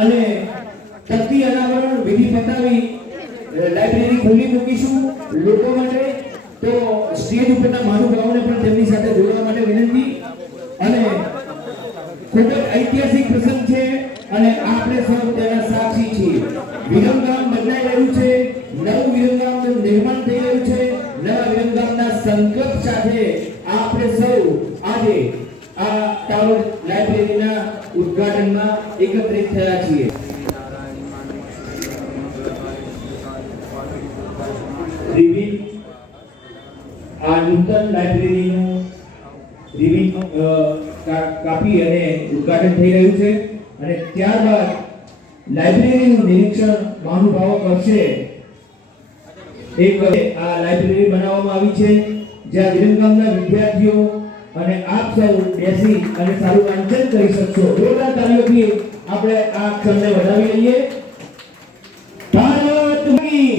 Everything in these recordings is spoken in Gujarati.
અને તકતી અનાવરણ વિધિ પતાવી લાઇબ્રેરી ખુલ્લી મૂકીશું લોકો માટે. તો સ્ટેજ ઉપરના મહાનુભાવોને પણ તેમની સાથે જોડવા માટે વિનંતી. અને ખૂબ જ ઐતિહાસિક પ્રસંગ છે અને આપણે સૌ તેના સાક્ષી છીએ. વિરમગામ બદલાઈ રહ્યું છે, નવું વિરમગામનું નિર્માણ થઈ રહ્યું છે. નવા વિરમગામના સંકલ્પ સાથે આપણે સૌ આજે આ ટાવર લાઇબ્રેરીના ઉદ્ઘાટનમાં એકત્રિત થયા છીએ. આ નૂતન લાઇબ્રેરીનું રિવિન કાપી અને ઉદ્ઘાટન થઈ રહ્યું છે અને ત્યારબાદ લાઇબ્રેરીનું નિરીક્ષણ મહાનુભાવો કરશે. એક આ લાઇબ્રેરી બનાવવામાં આવી છે જ્યાં વિરમગામના વિદ્યાર્થીઓ અને આપ સૌ બેસી અને સારું વાંચન કરી શકશો. જોરદાર તાળીઓથી આપણે આ ક્ષણને વધાવી લઈએ. ભારત કી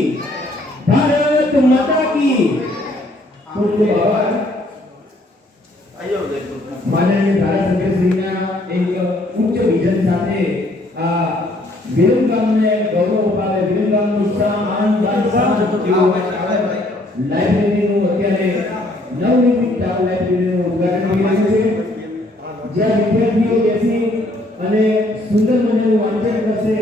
ભારત માતા કી. માનનીય ધારાસભ્યશ્રીના એક ઉચ્ચ વિઝન સાથે આ વિરમગામને ગૌરવ અપાવે, વિરમગામનું ઉત્સાહ આનંદ લાઇબ્રેરીનું અત્યારે નવનિર્મિત ટાવર લાઇબ્રેરીનું ઉદ્ઘાટન થઈ રહ્યું છે જ્યાં વિદ્યાર્થીઓ બેસી અને સુંદર મજાનું વાંચન કરશે.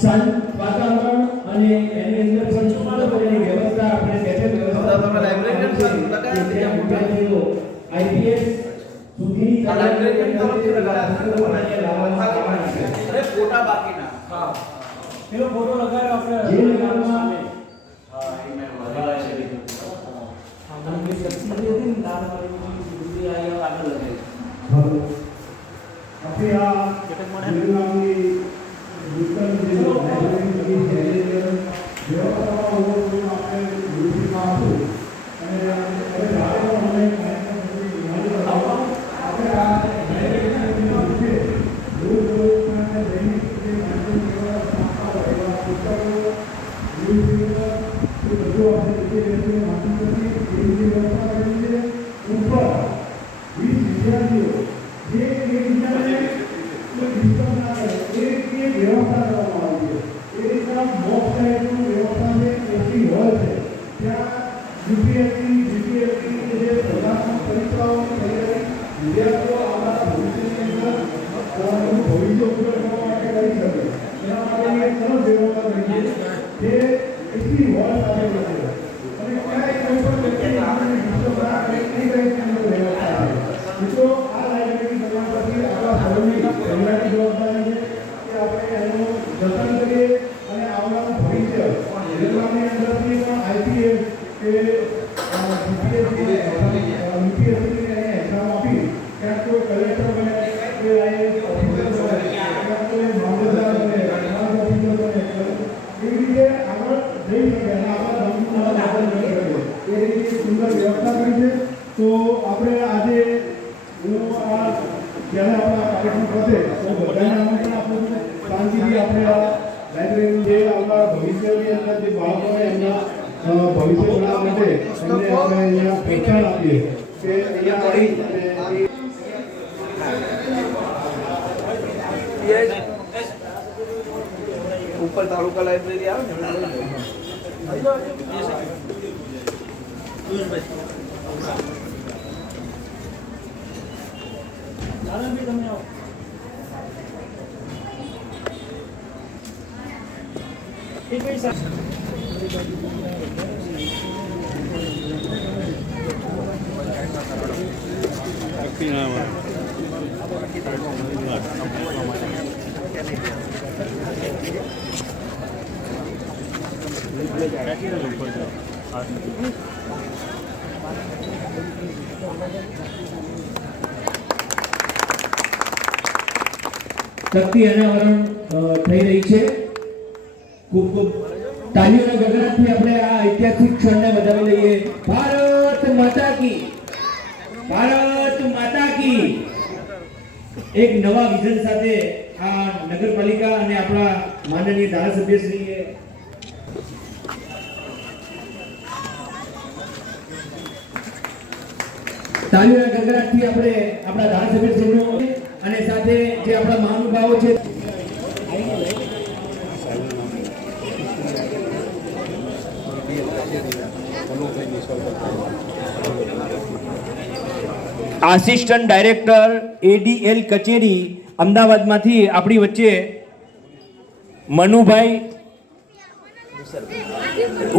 શાંત વાતાવરણ અને એની અંદર પણ સુંદર મજાની વ્યવસ્થા આપણે બેઠક વ્યવસ્થા વિદ્યાર્થીઓ આઈપીએસ સુધીની લાઇબ્રેરી ફોટા બાકીના હા પેલો ફોટો લગાવ્યો આપણે જે લગાવવામાં તો આપણે આજે હું આ જ્યારે આપણા કાર્યક્રમ પતે તો બધાને આમંત્રણ આપું છું. શાંતિથી આપણે આ લાઇબ્રેરી જે આપણા ભવિષ્યની અંદર જે બાળકોને એમના ભવિષ્ય બનાવવા માટે એમને આપણે અહીંયા પ્રોત્સાહન આપીએ કે અહીંયા આવી અને ઉપર તાલુકા લાઇબ્રેરી આવે ને શક્તિ અનાવરણ થઈ રહી છે. ખૂબ ખૂબ તાળીઓના ગગડાટથી આપણે આ ઐતિહાસિક ક્ષણને વધાવી લઈએ. ભારત માતા કી, ભારત માતા કી. એક નવા વિઝન સાથે આ નગરપાલિકા અને આપણા માનનીય ધારાસભ્યશ્રીએ તાળીઓના ગગડાટથી આપણે આપણા ધારાસભ્યશ્રીનો જે આપણા મહાનુભાવો છે આસિસ્ટન્ટ ડાયરેક્ટર ADL કચેરી અમદાવાદમાંથી આપણી વચ્ચે મનુભાઈ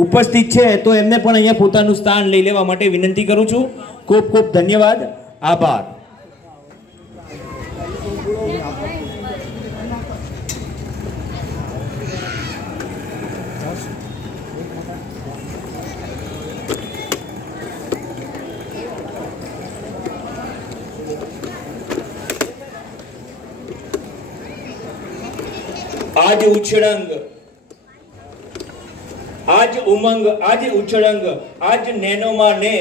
ઉપસ્થિત છે, તો એમને પણ અહીંયા પોતાનું સ્થાન લઈ લેવા માટે વિનંતી કરું છું. ખૂબ ખૂબ ધન્યવાદ, આભાર. આજ ઉછળંગ, આજ ઉમંગ, આજ ઉછળંગ, આજ નેનોમાં ને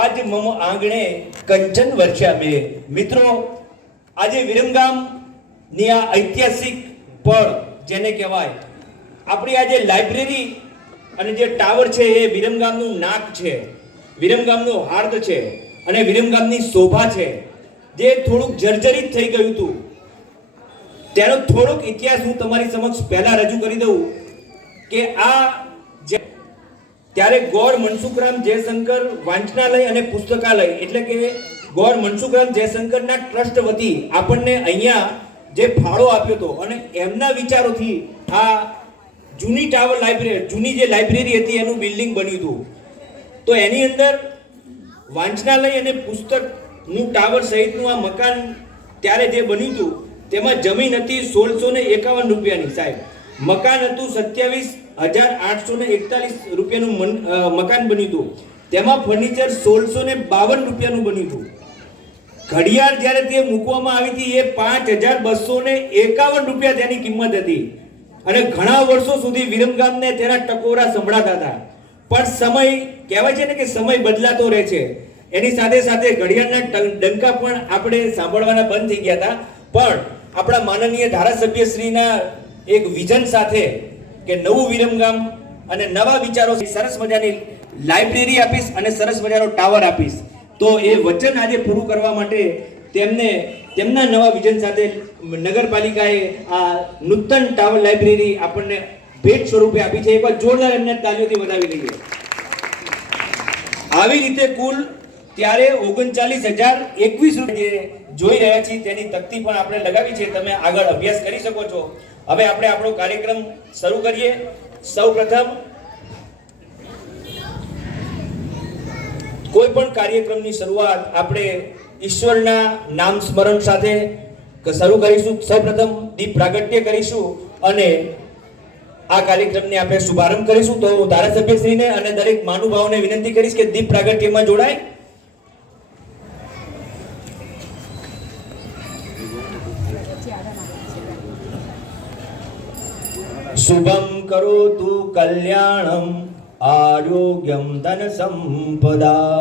આજ મમ આંગણે કંચન વર્ષા બે. મિત્રો, આજે વિરમગામ ની આ ઐતિહાસિક પળ જેને કહેવાય, આપણી આજે લાઇબ્રેરી અને જે ટાવર છે એ વિરમગામનું નાક છે, વિરમગામનું હાર્દ છે અને વિરમગામની શોભા છે, જે થોડુંક જર્જરિત થઈ ગયું હતું. તેનો થોડોક ઇતિહાસ હું તમારી સમક્ષ પહેલા રજૂ કરી દઉં કે આ ત્યારે ગોર મનસુખરામ જયશંકર વાંચનાલય અને પુસ્તકાલય એટલે કે ગોર મનસુખરામ જયશંકરના ટ્રસ્ટ વતી આપણને અહીંયા જે ફાળો આપ્યો હતો અને એમના વિચારોથી આ જૂની ટાવર લાઇબ્રેરી, જૂની જે લાઇબ્રેરી હતી એનું બિલ્ડિંગ બન્યું હતું. તો એની અંદર વાંચનાલય અને પુસ્તકનું ટાવર સહિતનું આ મકાન ત્યારે જે બન્યું હતું તેમાં જમીન હતી 1651 રૂપિયાની સાહેબ, મકાન હતું 27,841 રૂપિયાનું મકાન બન્યું હતું, તેમાં ફર્નિચર 1652 રૂપિયાનું બન્યું હતું. ઘડિયાળ જ્યારે તે મૂકવામાં આવી હતી એ 5,251 રૂપિયા તેની કિંમત હતી અને ઘણા વર્ષો સુધી વિરમગામને તેના ટકોરા સંભળાતા હતા. પણ સમય કહેવાય છે ને કે સમય બદલાતો રહે છે, એની સાથે સાથે ઘડિયાળના ડંકા પણ આપણે સાંભળવાના બંધ થઈ ગયા હતા. પણ આપણા માનનીય ધારાસભ્ય શ્રીના એક વિઝન સાથે કે નવું વિરમગામ અને નવા વિચારો, સરસ મજાની લાઇબ્રેરી આપીશ અને સરસ મજાનો ટાવર આપીશ, તો એ વચન આજે પૂરું કરવા માટે તેમને તેમના નવા વિઝન સાથે નગરપાલિકાએ આ નૂતન ટાવર લાઇબ્રેરી આપણને ભેટ સ્વરૂપે આપી છે. એકવાર જોરદાર એમને તાલીઓથી વધાવી લઈએ. આવી રીતે કુલ ત્યારે 39,021 રૂપિયા જોઈ રહ્યા છીએ તેની તકતી પણ આપણે લગાવી છે, તમે આગળ અભ્યાસ કરી શકો છો. હવે આપણે આપણો કાર્યક્રમ શરૂ કરીએ. સૌપ્રથમ કોઈ પણ કાર્યક્રમની શરૂઆત આપણે ઈશ્વરના નામ સ્મરણ સાથે શરૂ કરીશું. સૌપ્રથમ દીપ પ્રાગટ્ય કરીશું અને આ કાર્યક્રમને આપણે શુભારંભ કરીશું. તો હું ધારાસભ્યશ્રીને અને દરેક મહાનુભાવોને વિનંતી કરીશ કે દીપ પ્રાગટ્યમાં જોડાય. શુભમ કરોતુ કલ્યાણમ આરોગ્યમ ધન સંપદા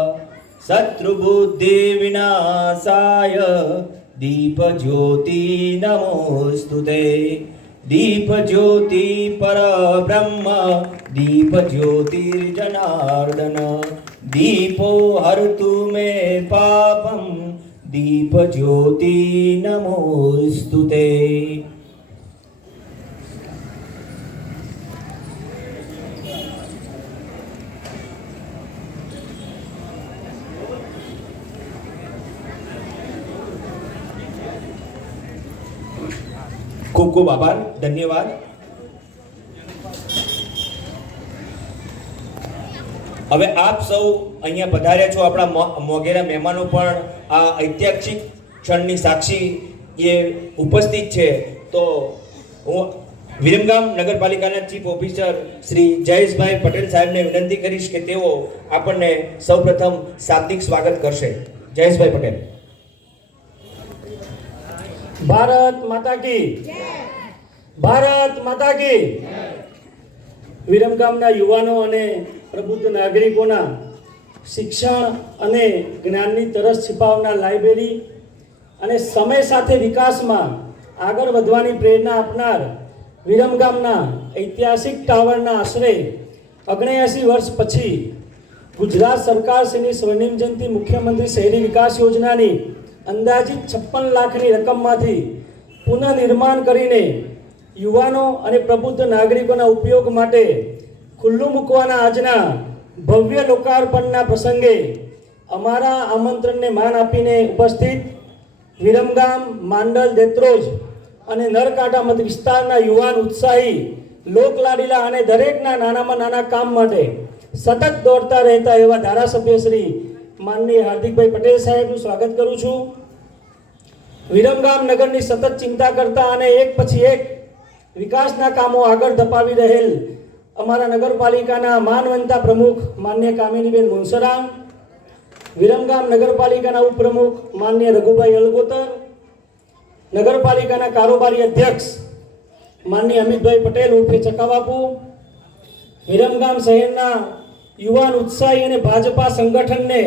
શત્રુબુદ્ધિ વિનાશાય દીપ જ્યોતિ નમોસ્તુતે. દીપ જ્યોતિ પરબ્રહ્મ દીપ જ્યોતિર્જનાર્દન દીપો હરતુ મે પાપમ દીપ જ્યોતિ નમોસ્તુતે. ખૂબ ખૂબ આભાર, ધન્યવાદ. હવે આપ સૌ અહીંયા પધાર્યા છો, આપણા મોગેરા મહેમાનો પણ આ ઐતિહાસિક ક્ષણની સાક્ષી એ ઉપસ્થિત છે. તો હું વિરમગામ નગરપાલિકાના ચીફ ઓફિસર શ્રી જયેશભાઈ પટેલ સાહેબને વિનંતી કરીશ કે તેઓ આપણને સૌપ્રથમ શાબ્દિક સ્વાગત કરશે. જયેશભાઈ પટેલ. ભારત માતા કી જય. ભારત માતા કી જય. વિરમગામના યુવાનો અને પ્રબુદ્ધ નાગરિકોના શિક્ષણ અને જ્ઞાનની તરસ छिपावનાર લાઇબ્રેરી અને સમય સાથે વિકાસમાં આગળ વધવાની પ્રેરણા આપનાર વિરમગામના ઐતિહાસિક ટાવરના આશરે 79 વર્ષ પછી ગુજરાત સરકાર શ્રીની સ્વર્ણિમ જયંતિ મુખ્યમંત્રી શહેરી વિકાસ યોજનાની અંદાજિત 56 લાખની રકમમાંથી પુનઃનિર્માણ કરીને યુવાનો અને પ્રબુદ્ધ નાગરિકોના ઉપયોગ માટે ખુલ્લું મૂકવાના આજના ભવ્ય લોકાર્પણના પ્રસંગે અમારા આમંત્રણને માન આપીને ઉપસ્થિત વિરમગામ, માંડલ, દેત્રોજ અને નરકાંઠા મત વિસ્તારના યુવાન, ઉત્સાહી, લોકલાડીલા અને દરેકના નાનામાં નાના કામ માટે સતત દોડતા રહેતા એવા ધારાસભ્ય શ્રી માનનીય હાર્દિકભાઈ પટેલ સાહેબનું સ્વાગત કરું છું. વિરમગામ નગરની સતત ચિંતા કરતા અને એક પછી એક વિકાસના કામો આગળ ધપાવી રહેલ અમારા નગરપાલિકાના માનવંતા પ્રમુખ માનનીય કામિનીબેન મુનસરા, વિરમગામ નગરપાલિકાના ઉપપ્રમુખ માનનીય રઘુભાઈ અલગોતર, નગરપાલિકાના કારોબારી અધ્યક્ષ માનનીય અમિતભાઈ પટેલ ઉર્ફે ચકાબાપુ, વિરમગામ શહેરના યુવાન, ઉત્સાહી અને ભાજપા સંગઠનને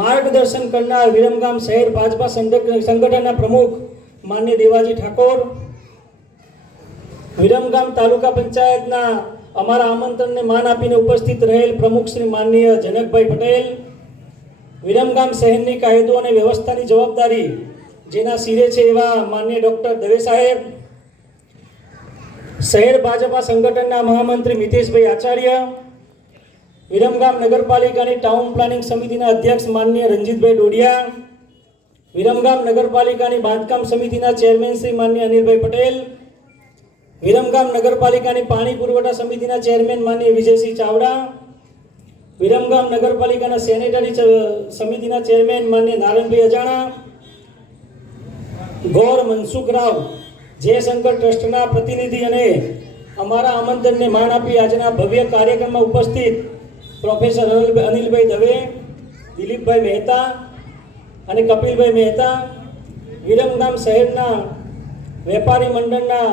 માર્ગદર્શન કરનાર વિરમગામ શહેર ભાજપા સંગઠનના પ્રમુખ માનનીય દેવાજી ઠાકોર, વિરમગામ તાલુકા પંચાયતના અમારા આમંત્રણને માન આપીને ઉપસ્થિત રહેલ પ્રમુખ શ્રી માનનીય જનકભાઈ પટેલ, વિરમગામ શહેરની કાયદો અને વ્યવસ્થાની જવાબદારી જેના સિરે છે એવા માનનીય ડૉક્ટર દવે સાહેબ, શહેર ભાજપા સંગઠનના મહામંત્રી મિતેશભાઈ આચાર્ય, વિરમગામ નગરપાલિકાની ટાઉન પ્લાનિંગ સમિતિના અધ્યક્ષ માનનીય રંજીતભાઈ ડોડિયા, વિરમગામ નગરપાલિકાની બાંધકામ સમિતિના ચેરમેન શ્રી માનનીય અનિલભાઈ પટેલ, વિરમગામ નગરપાલિકાની પાણી પુરવઠા સમિતિના ચેરમેન માનનીય વિજયસિંહ ચાવડા, વિરમગામ નગરપાલિકાના સેનેટરી સમિતિના ચેરમેન માનનીય નારાયણભાઈ અજાણા, ગૌર મનસુખ રાવ જયશંકર ટ્રસ્ટના પ્રતિનિધિ અને અમારા આમંત્રણને માન આપી આજના ભવ્ય કાર્યક્રમમાં ઉપસ્થિત પ્રોફેસર અનિલભાઈ દવે, દિલીપભાઈ મહેતા અને કપિલભાઈ મહેતા, વિરમગામ શહેરના વેપારી મંડળના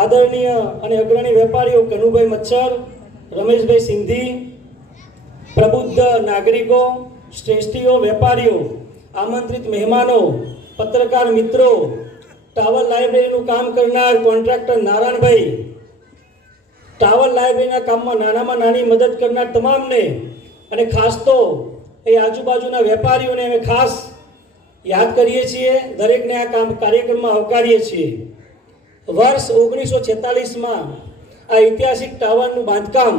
આદરણીય અને અગ્રણી વેપારીઓ કનુભાઈ મચ્છર, રમેશભાઈ સિંધી, પ્રબુદ્ધ નાગરિકો, શ્રેષ્ઠીઓ, વેપારીઓ, આમંત્રિત મહેમાનો, પત્રકાર મિત્રો, ટાવર લાઇબ્રેરીનું કામ કરનાર કોન્ટ્રાક્ટર નારાયણભાઈ, ટાવર લાઇબ્રેરીના કામમાં નાનામાં નાની મદદ કરનાર તમામને અને ખાસ તો એ આજુબાજુના વેપારીઓને અમે ખાસ યાદ કરીએ છીએ. દરેકને આ કાર્યક્રમમાં આવકારીએ છીએ. વર્ષ 1946માં આ ઐતિહાસિક ટાવરનું બાંધકામ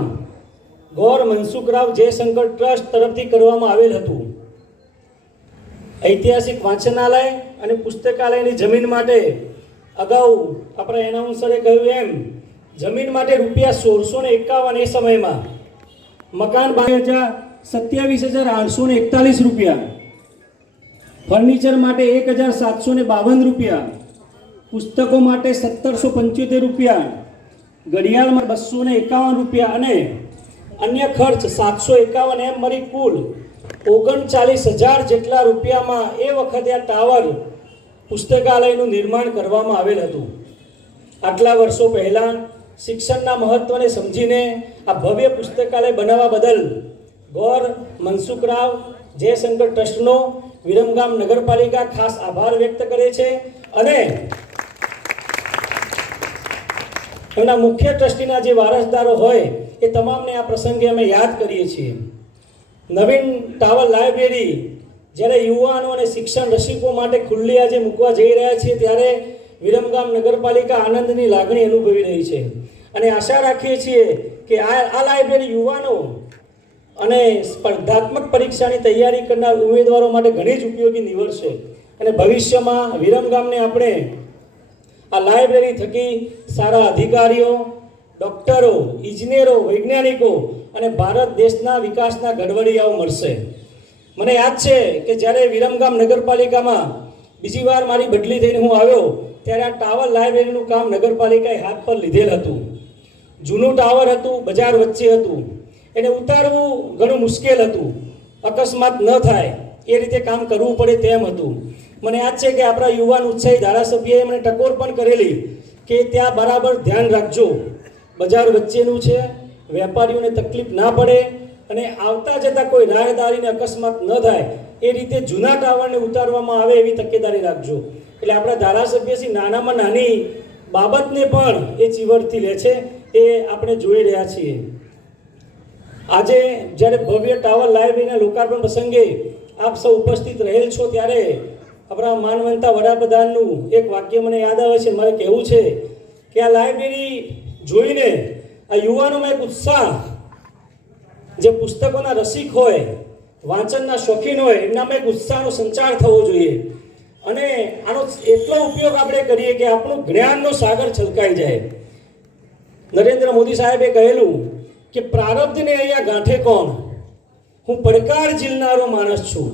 ગૌર મનસુખરાવ જયશંકર ટ્રસ્ટ તરફથી કરવામાં આવેલ હતું. ઐતિહાસિક વાંચનાલય અને પુસ્તકાલયની જમીન માટે અગાઉ આપણા એનાઉન્સરે કહ્યું એમ જમીન માટે રૂપિયા 1651 એ સમયમાં, મકાન 27,841 રૂપિયા, ફર્નિચર માટે 1,752 રૂપિયા, પુસ્તકો માટે 1,775 રૂપિયા, ઘડિયાળમાં 251 રૂપિયા અને અન્ય ખર્ચ 751 એમ મળી કુલ 39,000 જેટલા રૂપિયામાં એ વખતે આ ટાવર પુસ્તકાલયનું નિર્માણ કરવામાં આવેલ હતું. આટલા વર્ષો પહેલાં શિક્ષણના મહત્વને સમજીને આ ભવ્ય પુસ્તકાલય બનાવવા બદલ ગૌર મનસુખરાવ જયશંકર ટ્રસ્ટનો વિરમગામ નગરપાલિકા ખાસ આભાર વ્યક્ત કરે છે અને એમના મુખ્ય ટ્રસ્ટીના જે વારસદારો હોય એ તમામને આ પ્રસંગે અમે યાદ કરીએ છીએ. નવીન ટાવર લાઇબ્રેરી જ્યારે યુવાનો અને શિક્ષણ રસિકો માટે ખુલ્લી આજે મૂકવા જઈ રહ્યા છીએ ત્યારે વિરમગામ નગરપાલિકા આનંદની લાગણી અનુભવી રહી છે અને આશા રાખીએ છીએ કે આ લાઇબ્રેરી યુવાનો અને સ્પર્ધાત્મક પરીક્ષાની તૈયારી કરનાર ઉમેદવારો માટે ઘણી જ ઉપયોગી નીવડશે અને ભવિષ્યમાં વિરમગામને આપણે આ લાઇબ્રેરી થકી સારા અધિકારીઓ, ડૉક્ટરો, ઇજનેરો, વૈજ્ઞાનિકો અને ભારત દેશના વિકાસના ઘડવડિયાઓ મળશે. મને યાદ છે કે જ્યારે વિરમગામ નગરપાલિકામાં બીજી વાર મારી બદલી થઈને હું આવ્યો ત્યારે આ ટાવર લાઇબ્રેરીનું કામ નગરપાલિકાએ હાથ પર લીધેલ હતું. જૂનું ટાવર હતું, બજાર વચ્ચે હતું, એને ઉતારવું ઘણું મુશ્કેલ હતું, અકસ્માત ન થાય એ રીતે કામ કરવું પડે તેમ હતું. મને યાદ છે કે આપણા યુવાન ઉત્સાહી ધારાસભ્યએ મને ટકોર પણ કરેલી કે ત્યાં બરાબર ધ્યાન રાખજો, બજાર વચ્ચેનું છે, વેપારીઓને તકલીફ ના પડે અને આવતા જતા કોઈ રાહદારીને અકસ્માત ન થાય એ રીતે જૂના ટાવરને ઉતારવામાં આવે એવી તકેદારી રાખજો. એટલે આપણા ધારાસભ્યશ્રી નાનામાં નાની બાબતને પણ એ ચીવડથી લે છે એ આપણે જોઈ રહ્યા છીએ. આજે જ્યારે ભવ્ય ટાવર લાઇબ્રેરીના લોકાર્પણ પ્રસંગે આપ સૌ ઉપસ્થિત રહેલ છો ત્યારે આપણા માનવંતા વડાપ્રધાનનું એક વાક્ય મને યાદ આવે છે, મારે કહેવું છે કે આ લાઇબ્રેરી જોઈને આ યુવાનોમાં એક ઉત્સાહ, જે પુસ્તકોના રસિક હોય, વાંચનના શોખીન હોય, એમનામાં એક ઉત્સાહનો સંચાર થવો જોઈએ. અને આનો એટલો ઉપયોગ આપણે કરીએ કે આપણું જ્ઞાનનો સાગર છલકાઈ જાય. નરેન્દ્ર મોદી સાહેબે કહેલું કે પ્રારબ્ધને અહીંયા ગાંઠે કોણ, હું પડકાર ઝીલનારો માણસ છું,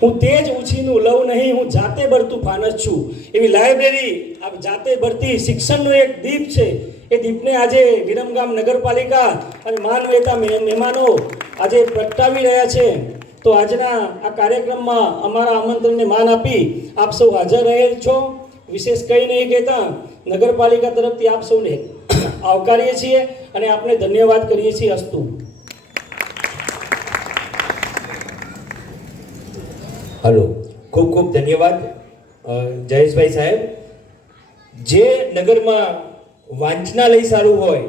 હું તેજ ઉછીનું લઉં નહીં, હું જાતે બળતું ફાનસ છું. એવી લાઇબ્રેરી આ જાતે બળતી શિક્ષણનો એક દીપ છે. એ દીપને આજે વિરમગામ નગરપાલિકા અને માનવેતા મહેમાનો આજે પ્રગટાવી રહ્યા છે. તો આજના આ કાર્યક્રમમાં અમારા આમંત્રણને માન આપી આપ સૌ હાજર રહેલ છો. વિશેષ કંઈ નહીં કહેતા નગરપાલિકા તરફથી આપ સૌને આવકારીએ છીએ અને આપણે ધન્યવાદ કરીએ છીએ. અસ્તુ. હલો, ખૂબ ખૂબ ધન્યવાદ જયેશભાઈ સાહેબ. જે નગરમાં વાંચનાલય સારું હોય,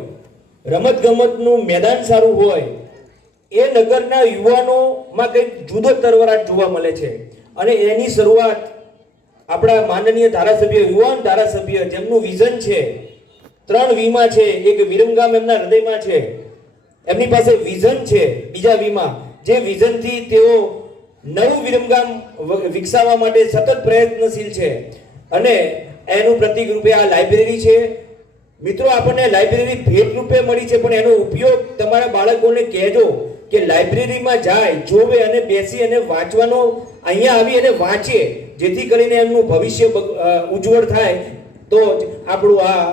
રમતગમતનું મેદાન સારું હોય, એ નગરના યુવાનોમાં કંઈક જુદો તરવરાટ જોવા મળે છે. અને એની શરૂઆત આપણા માનનીય ધારાસભ્ય, યુવાન ધારાસભ્ય, જેમનું વિઝન છે, 3 વીમાં છે, એક વિરમગામ એમના હૃદયમાં છે, એમની પાસે વિઝન છે બીજા વીમાં, જે વિઝનથી તેઓ નવું વિરમગામ વિકસાવવા માટે સતત પ્રયત્નશીલ છે. અને એનું પ્રતીક રૂપે આ લાઇબ્રેરી છે. મિત્રો, આપણને લાઇબ્રેરી ભેટ રૂપે મળી છે, પણ એનો ઉપયોગ તમારા બાળકોને કહેજો કે લાઇબ્રેરીમાં જાય, જોવે અને બેસી અને વાંચવાનો, અહીંયા આવી અને વાંચે, જેથી કરીને એમનું ભવિષ્ય ઉજ્જવળ થાય. તો આપણું આ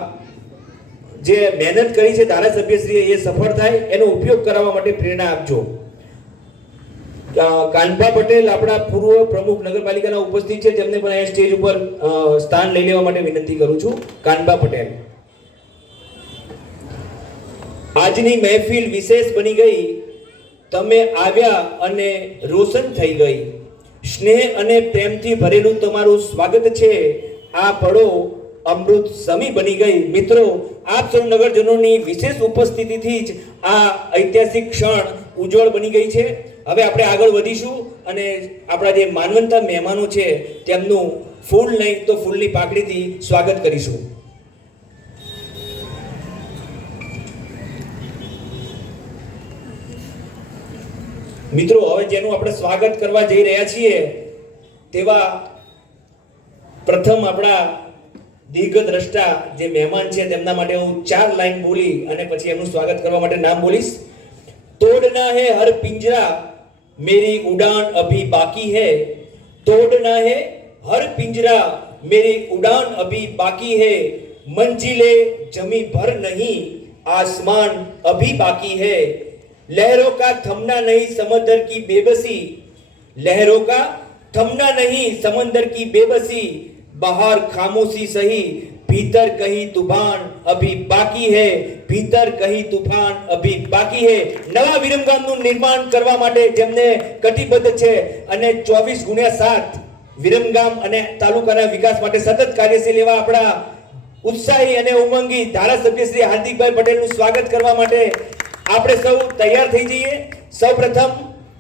જે મહેનત કરી છે ધારાસભ્યશ્રીએ એ સફળ થાય, એનો ઉપયોગ કરાવવા માટે પ્રેરણા આપજો. કાનભા પટેલ આપણા પૂર્વ પ્રમુખ નગરપાલિકાના ઉપસ્થિત છે, જેમને પણ અહીંયા સ્ટેજ ઉપર સ્થાન લઈ લેવા માટે વિનંતી કરું છું. કાનભા પટેલ. આજની મહેફિલ વિશેષ બની ગઈ, તમે આવ્યા અને રોશન થઈ ગઈ. સ્નેહ અને પ્રેમથી ભરેલું તમારું સ્વાગત છે. આ પળો અમૃત સમી બની ગઈ. મિત્રો, આપ સૌ નગરજનોની વિશેષ ઉપસ્થિતિથી જ આ ઐતિહાસિક ક્ષણ ઉજ્જવળ બની ગઈ છે. હવે આપણે આગળ વધીશું અને આપણા જે માનવંતા મહેમાનો છે તેમનું ફૂલ નહીં તો ફૂલની પાકડીથી સ્વાગત કરીશું. મિત્રો, હવે જેનું આપણે સ્વાગત કરવા જઈ રહ્યા છીએ તેવા પ્રથમ આપણા દીર્ઘદ્રષ્ટા જે મહેમાન છે તેમના માટે હું 4 લાઈન બોલી અને પછી એમનું સ્વાગત કરવા માટે નામ બોલીશ. तोड़ना है हर पिंजरा, मेरी उड़ान अभी बाकी है. तोड़ना है हर पिंजरा, मेरी उड़ान अभी बाकी है. मंजिले जमी भर नहीं, आसमान अभी बाकी है. लहरों का थमना नहीं समंदर की बेबसी, लहरों का थमना नहीं समंदर की बेबसी. बाहर खामोशी सही, भीतर कहीं तूफान अभी बाकी है. भीतर कहीं तूफान अभी बाकी है. નવા વિરમગામનું નિર્માણ કરવા માટે જેમને કટિબદ્ધ છે અને 24/7 વિરમગામ અને તાલુકાના વિકાસ માટે સતત કાર્યશીલ એવા આપણા ઉત્સાહી અને ઉમંગી ધારાસભ્ય શ્રી હાર્દિકભાઈ પટેલનું સ્વાગત કરવા માટે આપણે સૌ તૈયાર થઈ જઈએ. સૌપ્રથમ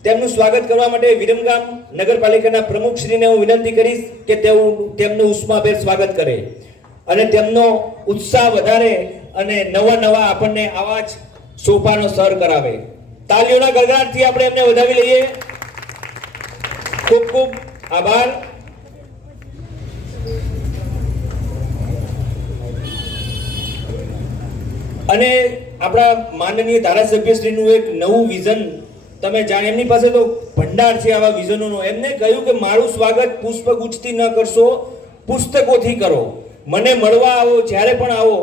તેમનું સ્વાગત કરવા માટે વિરમગામ નગરપાલિકાના પ્રમુખશ્રીને હું વિનંતી કરીશ કે તેઓ તેમનું ઉષ્માભેર સ્વાગત કરે અને તેમનો ઉત્સાહ વધારે અને નવા આપણને આવા જ સોપાનો સર કરાવે. તાલીઓના ગળગળાટથી આપણે એમને વધાવી લઈએ. ખૂબ ખૂબ આભાર. અને આપણા માનનીય ધારાસભ્યશ્રીનું એક નવું વિઝન તમે જાણે, એમની પાસે તો ભંડાર છે આવા વિઝનોનો. એમને કહ્યું કે મારું સ્વાગત પુષ્પગુચ્છથી ન કરશો, પુસ્તકોથી કરો. મને મળવા આવો, જ્યારે પણ આવો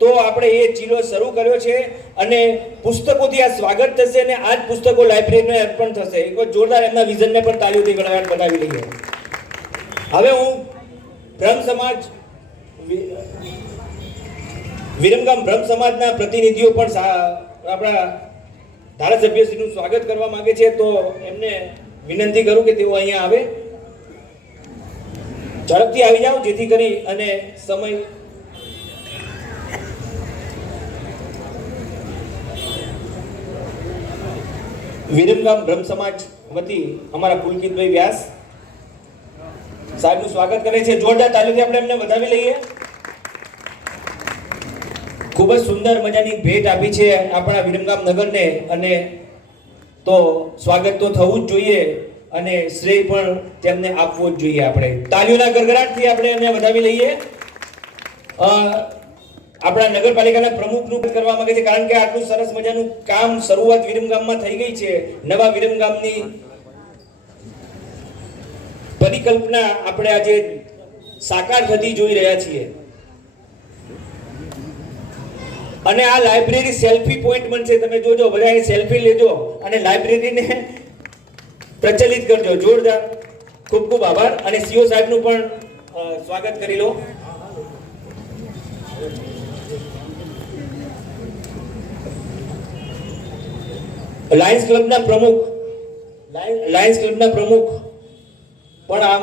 તો આપણે એ ચીલો શરૂ કર્યો છે અને પુસ્તકોથી આ સ્વાગત થશે અને આ જ પુસ્તકો લાઇબ્રેરીને અર્પણ થશે. એક વાર જોરદાર એમના વિઝનને પણ તાળીઓથી ગળગળાટ બનાવી લઈએ. હવે હું બ્રહ્મ સમાજ, વિરમગામ બ્રહ્મ સમાજના પ્રતિનિધિઓ પણ આપણા ધારાસભ્યશ્રીનું સ્વાગત કરવા માંગે છે, તો એમને વિનંતી કરું કે તેઓ અહીંયા આવે. ઝડપથી આવી જાઓ જેથી કરી અને સમય વિરમગામ બ્રહ્મ સમાજ વતી અમારા પુલકિતભાઈ વ્યાસ. સાહેબનું સ્વાગત કરે છે. જોરદાર તાલીઓથી આપણે એમને વધાવી લઈએ. ખૂબ જ સુંદર મજાની ભેટ આપી છે આપણા વિરમગામ નગરને, અને તો સ્વાગત તો થવું જ જોઈએ અને શ્રેય પણ તેમને આપવો જ જોઈએ. આપણે તાલીઓના ગડગડાટથી આપણે એમને વધાવી લઈએ. આપણા નગરપાલિકાના પ્રમુખનું કરવા માંગે છે, કારણ કે આટલું સરસ મજાનું કામ શરૂઆત વિરમગામમાં થઈ ગઈ છે. નવા વિરમગામની પરિકલ્પના આપણે આજે સાકાર થતી જોઈ રહ્યા છીએ. અને આ લાઇબ્રેરી સેલ્ફી પોઈન્ટ બનશે. તમે જોજો, બધા સેલ્ફી લેજો અને લાઇબ્રેરીને પ્રચલિત કરજો. જોરદાર, ખૂબ ખૂબ આભાર. અને સીઓ સાહેબનું પણ સ્વાગત કરી લો. લાયન્સ ક્લબના પ્રમુખ પણ આમ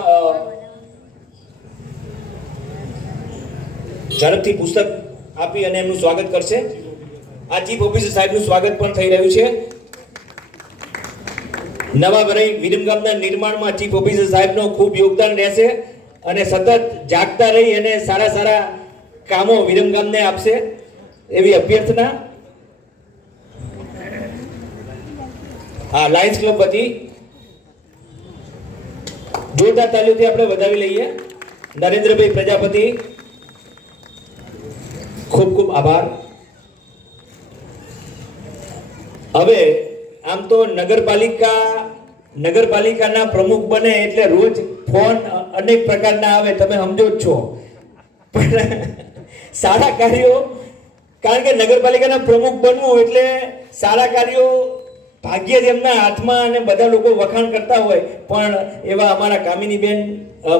ઝડપથી પુસ્તક આપી અને એમનું સ્વાગત કરશે. આ ચીફ ઓફિસર સાહેબનું સ્વાગત પણ થઈ રહ્યું છે. નવા વિરમગામના નિર્માણમાં ચીફ ઓફિસર સાહેબનો ખૂબ યોગદાન રહેશે અને સતત જાગતા રહી અને સારા સારા કામો વિરમગામને આપશે એવી અભ્યર્થના. લાયન્સ ક્લબ વતી જોરદાર તાલીઓથી આપણે વધાવી લઈએ. નરેન્દ્રભાઈ પ્રજાપતિ, ખૂબ ખૂબ આભાર. હવે આમ તો નગરપાલિકાના પ્રમુખ બને એટલે રોજ ફોન અનેક પ્રકારના આવે, તમે સમજો જ છો. પણ સારા કાર્યો, કારણ કે નગરપાલિકાના પ્રમુખ બનવું એટલે સારા કાર્યો ભાગ્ય જ એમના હાથમાં અને બધા લોકો વખાણ કરતા હોય. પણ એવા અમારા કામિનીબેન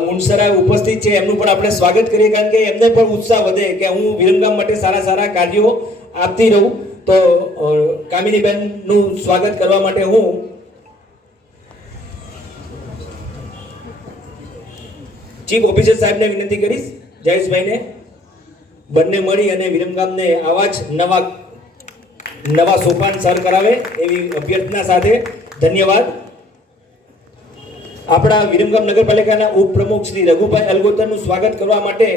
મુનસરા ઉપસ્થિત છે, એમનું પણ આપણે સ્વાગત કરીએ, કારણ કે એમને પણ ઉત્સાહ વધે કે હું વિરમગામ માટે સારા સારા કાર્યો આપતી રહું. તો કામિનીબેનનું સ્વાગત કરવા માટે હું ચીફ ઓફિસર સાહેબને વિનંતી કરીશ, જયેશભાઈને, બંને મળી અને વિરમગામને આવા જ નવા સોપાન સર કરાવે એવી અભ્યર્થના સાથે. ધન્યવાદ. આપણા વિરમગામ નગરપાલિકાના ઉપપ્રમુખ શ્રી રઘુભાઈ અલગોતરનું સ્વાગત કરવા માટે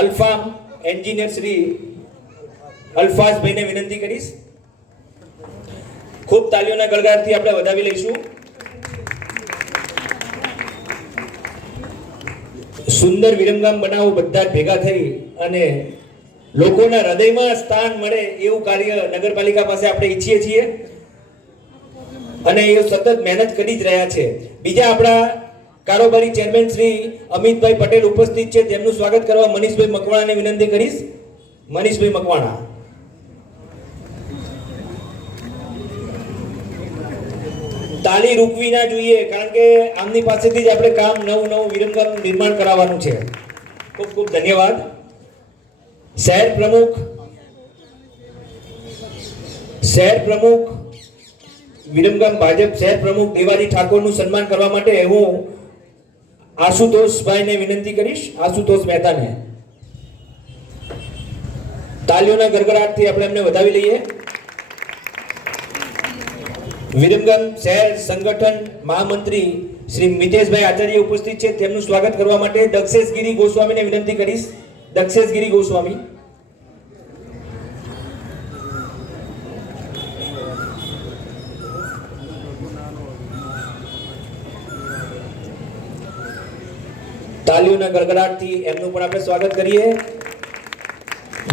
અલ્ફામ એન્જિનિયર શ્રી અલ્ફાઝભાઈને વિનંતી કરીશ. ખૂબ તાલીઓના ગળગળાટથી આપણે વધાવી લઈશું. સુંદર વિરમગામ બનાવો બધા જ ભેગા થઈ અને લોકોના હૃદયમાં સ્થાન મળે એવું કાર્ય નગરપાલિકા પાસે આપણે ઈચ્છીએ છીએ અને એ સતત મહેનત કરી જ રહ્યા છે. બીજા આપણા કારોબારી ચેરમેન શ્રી અમિતભાઈ પટેલ ઉપસ્થિત છે, તેમનું સ્વાગત કરવા મનીષભાઈ મકવાણાને વિનંતી કરીશ. મનીષભાઈ મકવાણા. તાળી રૂકવી ના જોઈએ, કારણ કે આમની પાસેથી જ આપણે કામ નવું વિરમગામ નિર્માણ કરાવવાનું છે. ખૂબ ખૂબ ધન્યવાદ. શહેર પ્રમુખ વિરમગામ ભાજપ શહેર પ્રમુખ દેવાજી ઠાકોરનું સન્માન કરવા માટે હું આશુતોષભાઈને વિનંતી કરીશ. આશુતોષ મહેતાને તાલીઓના ગડગડાટથી આપણે એમને વધાવી લઈએ. વિરમગામ શહેર સંગઠન મહામંત્રી શ્રી મિતેશભાઈ આચાર્ય ઉપસ્થિત છે, તેમનું સ્વાગત કરવા માટે દક્ષેશગીરી ગોસ્વામીને વિનંતી કરીશ. દક્ષેશગીરી ગોસ્વામી. તાલીઓના ગડગડાટથી એમનું પણ આપણે સ્વાગત કરીએ.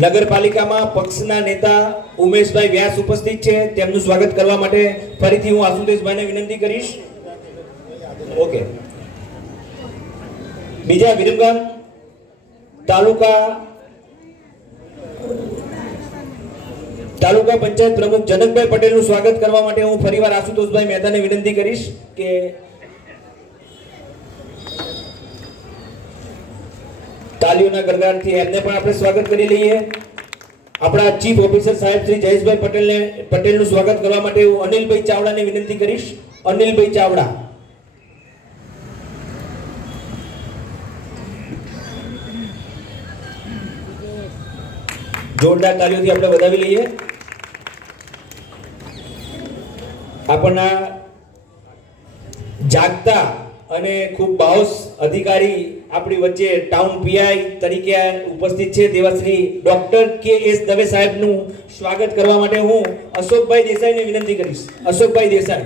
નગરપાલિકામાં પક્ષના નેતા ઉમેશભાઈ વ્યાસ ઉપસ્થિત છે, તેમનું સ્વાગત કરવા માટે ફરીથી હું આશુતોષભાઈને વિનંતી કરીશ. ઓકે. બીજા વિરમગામ તાલુકા પંચાયત પ્રમુખ જનકભાઈ પટેલનું સ્વાગત કરવા માટે હું ફરીવાર આશુતોષભાઈ મહેતાને વિનંતી કરીશ કે તાલીઓના ગડગડાટથી એમને પણ આપણે સ્વાગત કરી લઈએ. આપણા ચીફ ઓફિસર સાહેબ શ્રી જયેશભાઈ પટેલનું સ્વાગત કરવા માટે હું અનિલભાઈ ચાવડાને વિનંતી કરીશ. અનિલભાઈ ચાવડા. જોરદાર તાલીઓથી આપણે વધાવી લઈએ. આપણા જાગતા અને ખૂબ બાહોશ અધિકારી આપણી વચ્ચે ટાઉન પીઆઈ તરીકે ઉપસ્થિત છે તેવા શ્રી ડોક્ટર કે.એસ. દવે સાહેબનું સ્વાગત કરવા માટે હું અશોકભાઈ દેસાઈને વિનંતી કરીશ. અશોકભાઈ દેસાઈ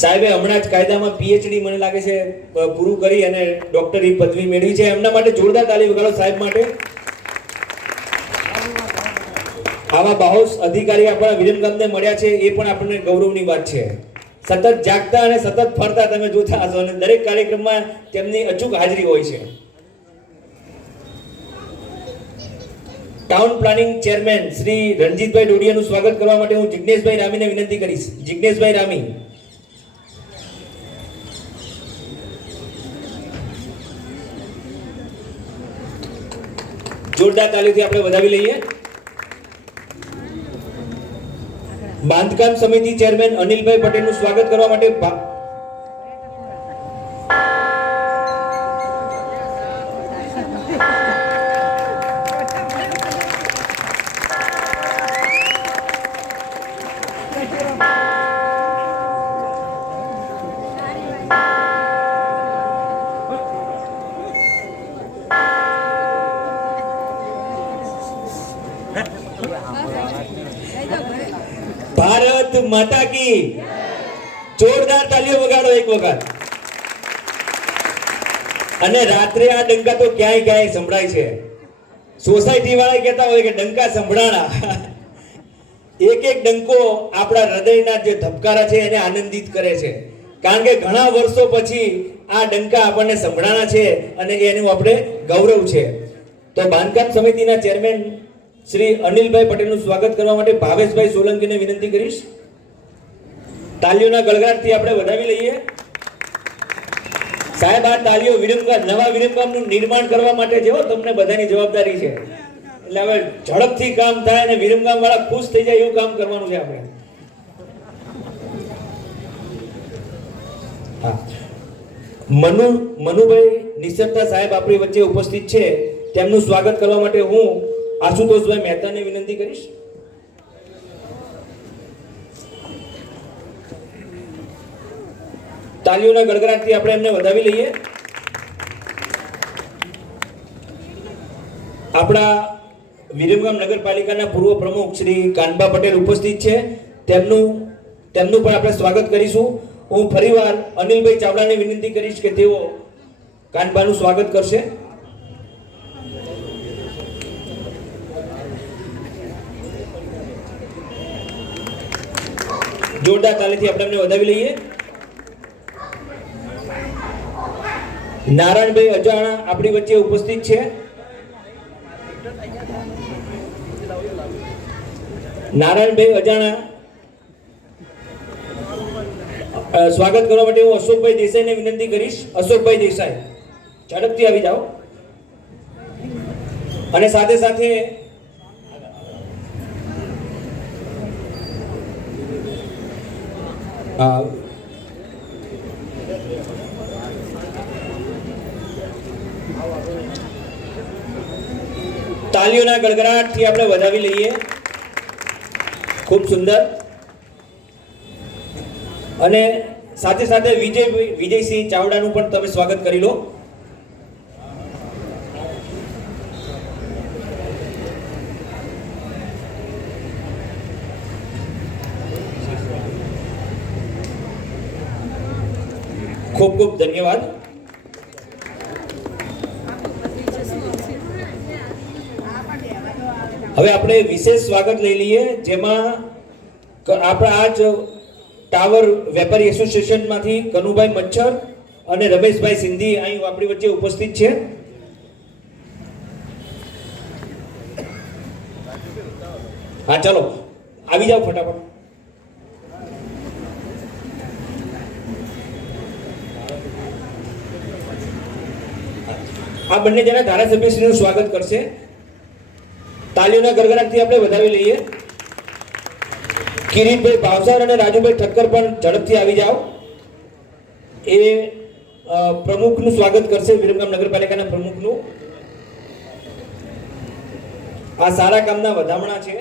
સાહેબે હમણાં જ કાયદામાં પીએચડી મને લાગે છે પૂરું કરી અને ડોક્ટરી પદવી મેળવી છે. એમના માટે જોરદાર તાળી વગાડો સાહેબ માટે. આવા બાહોશ અધિકારી આપણા વિરમગામને મળ્યા છે એ પણ આપણને ગૌરવની વાત છે. સતત જાગતા અને સતત ફરતા તમે જોતા હશો અને દરેક કાર્યક્રમમાં તેમની અચૂક હાજરી હોય છે. Town planning chairman Shri Ranjitbhai ડોડિયાનું સ્વાગત કરવા માટે હું જિગ્નેશભાઈ રામીને વિનંતી કરીશ. જિગ્નેશભાઈ રામી. જોરદાર તાલીથી આપણે વધાવી લઈએ. બાંધકામ સમિતિ ચેરમેન અનિલભાઈ પટેલનું સ્વાગત કરવા માટે ભારત માતા કી જોરદાર તાલીઓ વગાડો એક વખત. અને રાત્રે આ ડંકા તો ક્યાંય ક્યાંય સંભળાય છે. સોસાયટી વાળા કહેતા હોય કે ડંકા સંભળાણા. એક એક ડંકો આપણા હૃદયના જે ધબકારા છે એને આનંદિત કરે છે. કારણ કે ઘણા વર્ષો પછી આ ડંકા આપણને સંભળાણા છે અને એનું આપણે ગૌરવ છે. તો બાંધકામ સમિતિના ચેરમેન શ્રી અનિલભાઈ પટેલનું સ્વાગત કરવા માટે ભાવેશભાઈ સોલંકીને વિનંતી કરીશ. તાલીઓના ગળગળાટથી આપણે વધાવી લઈએ. સાહેબ આ તાલીઓ વિરમગામ નવા વિરમગામનું નિર્માણ કરવા માટે જેવો તમને બધાની જવાબદારી છે. એટલે હવે ઝડપથી કામ થાય અને વિરમગામ વાળા ખુશ થઈ જાય એવું કામ કરવાનું છે આપણે. હા, મનુભાઈ નિસરતા સાહેબ આપણી વચ્ચે ઉપસ્થિત છે. તેમનું સ્વાગત કરવા માટે હું આશુતોષભાઈ મહેતાને વિનંતી કરીશ. તાલીઓના ગડગડાટથી આપણે એમને વધાવી લઈએ. આપણા વિરમગામ નગરપાલિકાના પૂર્વ પ્રમુખ શ્રી કાનબા પટેલ ઉપસ્થિત છે. તેમનું પણ આપણે સ્વાગત કરીશું. હું ફરીવાર અનિલભાઈ ચાવડાને વિનંતી કરીશ કે તેઓ કાનબાનું સ્વાગત કરશે. જોરદાર તાલીથી આપણે એમને વધાવી લઈએ. નારાયણભાઈ અજાણા આપણી વચ્ચે ઉપસ્થિત છે. નારાયણભાઈ અજાણા સ્વાગત કરવા માટે હું અશોકભાઈ દેસાઈને વિનંતી કરીશ. અશોકભાઈ દેસાઈ ઝડપથી આવી જાઓ. અને સાથે સાથે તાલીઓના ગડગડાટથી આપણે વધાવી લઈએ. ખૂબ સુંદર. અને સાથે સાથે વિજયસિંહ ચાવડાનું પણ તમે સ્વાગત કરી લો. ખૂબ ખૂબ ધન્યવાદ. હવે આપણે વિશેષ સ્વાગત લઈ લઈએ, જેમાં આપણા આજ ટાવર વેપારી એસોસિએશનમાંથી કનુભાઈ મચ્છર અને રમેશભાઈ સિંધી અહીં આપણી વચ્ચે ઉપસ્થિત છે. હા ચાલો આવી જાઓ ફટાફટ. આ બંને જણા ધારાસભ્યશ્રીનું સ્વાગત કરશે. તાલીઓના ગડગડાટથી આપણે વધાવી લઈએ. કિરીટભાઈ ભાવસાર અને રાજુભાઈ ઠક્કર પણ ઝડપથી આવી જાઓ. એ પ્રમુખનું સ્વાગત કરશે, વિરમગામ નગરપાલિકાના પ્રમુખનું. આ સારા કામના વધામણા છે.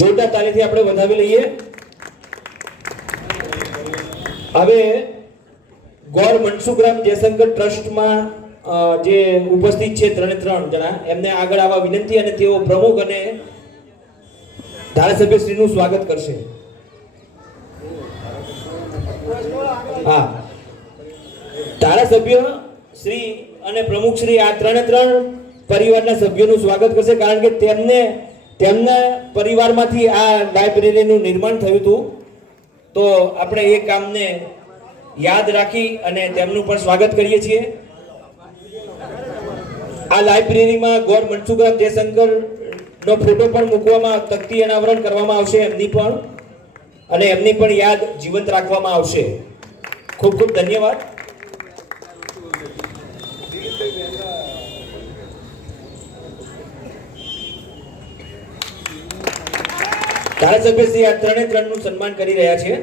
જોરદાર તાલીથી આપણે વધાવી લઈએ. હવે ગોર મનસુખરામ જયશંકર ટ્રસ્ટમાં જે ઉપસ્થિત છે 3 જણા, એમને આગળ આવવા વિનંતી અને તેઓ પ્રમુખ અને ધારાસભ્ય શ્રીનું સ્વાગત કરશે. હા, ધારાસભ્ય શ્રી અને પ્રમુખ શ્રી આ 3 પરિવારના સભ્યોનું સ્વાગત કરશે, કારણ કે તેમના પરિવારમાંથી આ લાઇબ્રેરીનું નિર્માણ થયું હતું. તો આપણે એ કામને યાદ રાખી અને તેમનું પણ સ્વાગત કરીએ છીએ. આ લાઇબ્રેરીમાં ગોર મનસુખરામ જયશંકર નો ફોટો પણ મૂકવામાં, તકતી અનાવરણ કરવામાં આવશે એમની પણ, અને એમની પણ યાદ જીવંત રાખવામાં આવશે. ખૂબ ખૂબ ધન્યવાદ. ધારાસભ્ય શ્રી આ 3 નું સન્માન કરી રહ્યા છે.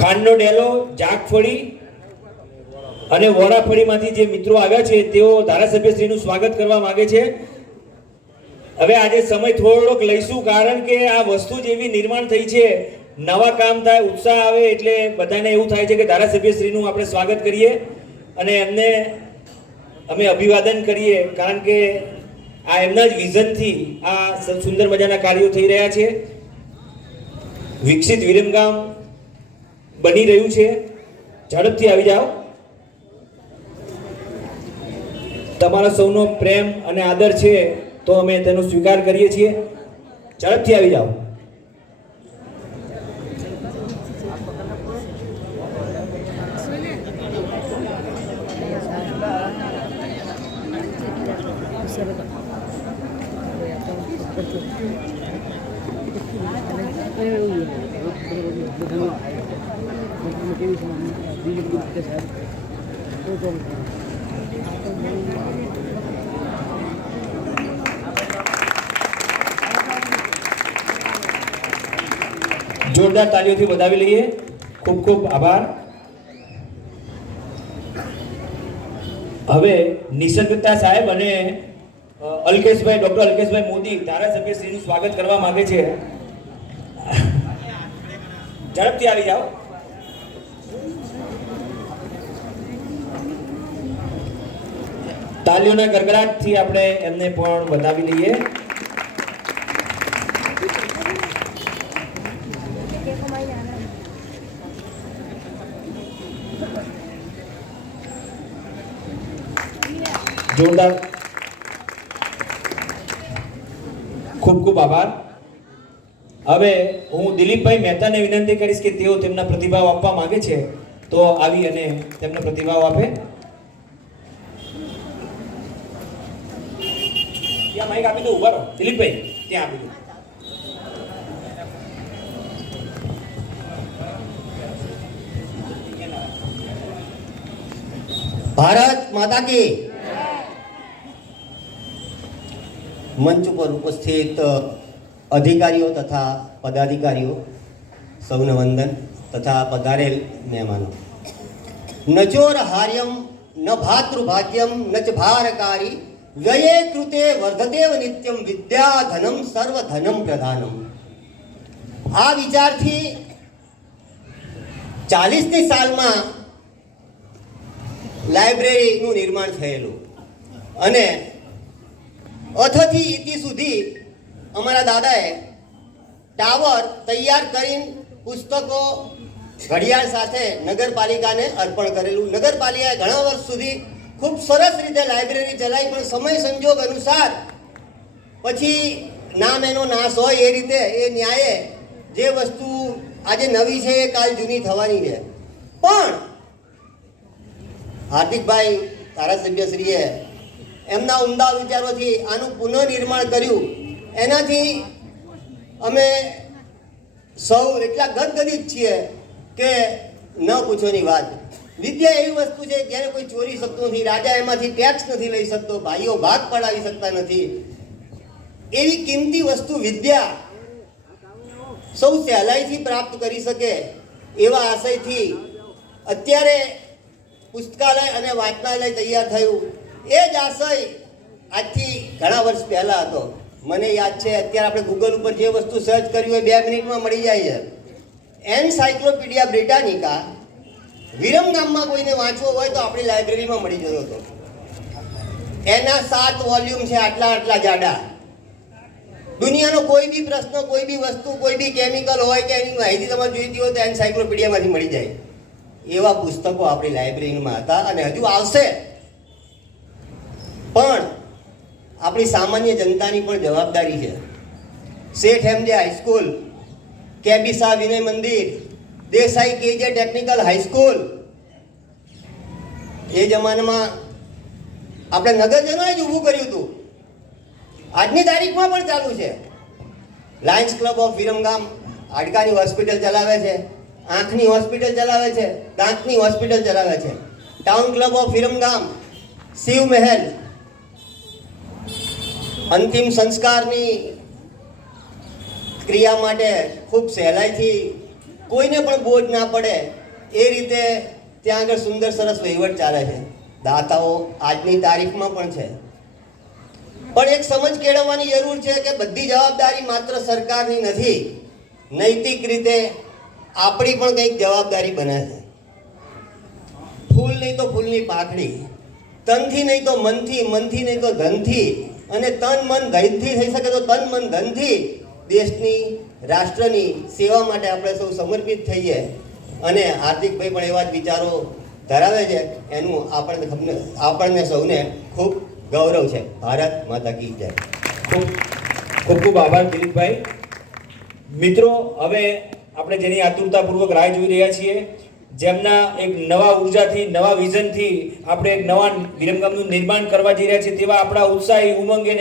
ખાંડનો ડેલો, જાગફળી અને વોરાફળીમાંથી જે મિત્રો આવ્યા છે તેઓ ધારાસભ્યશ્રીનું સ્વાગત કરવા માંગે છે. હવે આજે સમય થોડોક લઈશું, કારણ કે આ વસ્તુ જ એવી નિર્માણ થઈ છે, નવા કામ થાય, ઉત્સાહ આવે એટલે બધાને એવું થાય છે કે ધારાસભ્યશ્રીનું આપણે સ્વાગત કરીએ અને એમને અમે અભિવાદન કરીએ, કારણ કે આ એમના જ વિઝનથી આ સુંદર મજાના કાર્યો થઈ રહ્યા છે. વિકસિત વિરમગામ બની રહ્યું છે. ઝડપથી આવી જાઓ. તમારા સૌનો પ્રેમ અને આદર છે તો અમે તેનો સ્વીકાર કરીએ છીએ. ઝડપથી આવી જાઓ. જોરદાર તાલીઓથી વધાવી લઈએ. ખૂબ ખૂબ આભાર. હવે નિસર્ગતા સાહેબ અને અલ્કેશભાઈ, ડોક્ટર અલ્કેશભાઈ મોદી ધારાસભ્ય શ્રીનું સ્વાગત કરવા માંગે છે. ઝડપથી આવી જાઓ. તાલીઓના ગડગડાટથી આપણે એમને પણ વધાવી લઈએ. જોરદાર. ખૂબ ખૂબ આભાર. હવે હું દિલીપભાઈ મહેતાને વિનંતી કરીશ કે તેઓ તેમના પ્રતિભાવ આપવા માંગે છે, તો આવી અને તેમનો પ્રતિભાવ આપે. ત્યાં માઈક આપી દો. ઉભા રહો દિલીપભાઈ, ત્યાં આપી દો. ભારત માતા કી. મંચ ઉપર ઉપસ્થિત અધિકારીઓ તથા પદાધિકારીઓ સૌને વંદન તથા પધારેલ મહેમાનો. નચોર હાર્યમ ન ભાતૃભાગ્યમ નચ ભારકારી વ્યયે કૃતે વર્ધદેવ નિત્યમ વિદ્યાધનમ સર્વધનમ પ્રધાનમ. આ વિચારથી 40ની સાલમાં લાઇબ્રેરીનું નિર્માણ થયેલું અને અથથી ઇતિ સુધી અમારા દાદાએ ટાવર તૈયાર કરીને પુસ્તકો ઘડિયાળ સાથે નગરપાલિકાને અર્પણ કરેલું. નગરપાલિકાએ ઘણા વર્ષ સુધી ખૂબ સરસ રીતે લાઇબ્રેરી ચલાવી, પણ સમય સંજોગ અનુસાર પછી નામ એનો નાશ હોય એ રીતે એ ન્યાયે જે વસ્તુ આજે નવી છે એ કાલ જૂની થવાની છે. પણ હાર્દિકભાઈ ધારાસભ્યશ્રીએ એમના ઉમદા વિચારોથી આનું પુનઃનિર્માણ કર્યું. એનાથી અમે સૌ એટલા ગદગદિત છીએ કે ન પૂછોની વાત. વિદ્યા એવી વસ્તુ છે જેને કોઈ ચોરી શકતું નથી, રાજા એમાંથી ટેક્સ નથી લઈ શકતો, ભાઈઓ ભાગ પડાવી શકતા નથી. એવી કિંમતી વસ્તુ વિદ્યા સૌ સહેલાઈથી પ્રાપ્ત કરી શકે એવા આશયથી અત્યારે પુસ્તકાલય અને વાંચનાલય તૈયાર થયું. એ જ આશય આજથી ઘણા વર્ષ પહેલા હતો. મને યાદ છે, અત્યારે આપણે ગૂગલ ઉપર જે વસ્તુ સર્ચ કરી હોય 2 મિનિટમાં મળી જાય છે. એનસાઇક્લોપીડિયા બ્રિટાનિકા વિરમગામમાં કોઈને વાંચવો હોય તો આપણી લાઇબ્રેરીમાં મળી જતો હતો. એના 7 વોલ્યુમ છે, આટલા જાડા. દુનિયાનો કોઈ બી પ્રશ્ન, કોઈ બી વસ્તુ, કોઈ બી કેમિકલ હોય કે એની માહિતી તમારે જોઈતી હોય તો એનસાઇક્લોપીડિયામાંથી મળી જાય. એવા પુસ્તકો આપણી લાઇબ્રેરીમાં હતા અને હજુ આવશે. પણ આપણી સામાન્ય જનતાની પણ જવાબદારી છે. શેઠ એમજે હાઈસ્કૂલ, કેબી શાહ વિનય મંદિર, દેસાઈ કેજે ટેકનિકલ હાઈસ્કૂલ, એ જમાનામાં આપણે નગરજનોએ જ ઊભું કર્યું હતું. આજની તારીખમાં પણ ચાલુ છે. લાયન્સ ક્લબ ઓફ વિરમગામ હાડકાની હોસ્પિટલ ચલાવે છે, આંખની હોસ્પિટલ ચલાવે છે, દાંતની હોસ્પિટલ ચલાવે છે. Town club of Viramgam, Shiv Mahal, અંતિમ સંસ્કારની ક્રિયા માટે ખૂબ સહેલાઈથી કોઈને પણ બોજ ના પડે એ રીતે ત્યાં આગળ સુંદર સરસ વહીવટ ચાલે છે. દાતાઓ આજની તારીખમાં પણ છે. પણ એક સમજ કેળવવાની જરૂર છે કે બધી જવાબદારી માત્ર સરકારની નથી. નૈતિક રીતે આપણી પણ કંઈક જવાબદારી બને છે. ફૂલ નહીં તો ફૂલની પાખડી, તનથી નહીં તો મનથી, મનથી નહીં તો ધનથી, અને તન મન ધનથી થઈ શકે તો તન મન ધનથી દેશની, રાષ્ટ્રની સેવા માટે આપણે સૌ સમર્પિત થઈએ. અને હાર્દિકભાઈ પણ એવા જ વિચારો ધરાવે છે. એનું આપણને સૌને ખૂબ ગૌરવ છે. ભારત માતા કી જય. ખૂબ ખૂબ આભાર દિલીપભાઈ. મિત્રો, હવે આપણે જેની આતુરતાપૂર્વક રાહ જોઈ રહ્યા છીએ, જેમના એક નવા ઉર્જાથી, નવા વિઝનથી આપણે એક નવા વિરમગામનું નિર્માણ કરવા જઈ રહ્યા છીએ, તેવા આપણા ઉત્સાહી, ઉમંગ અને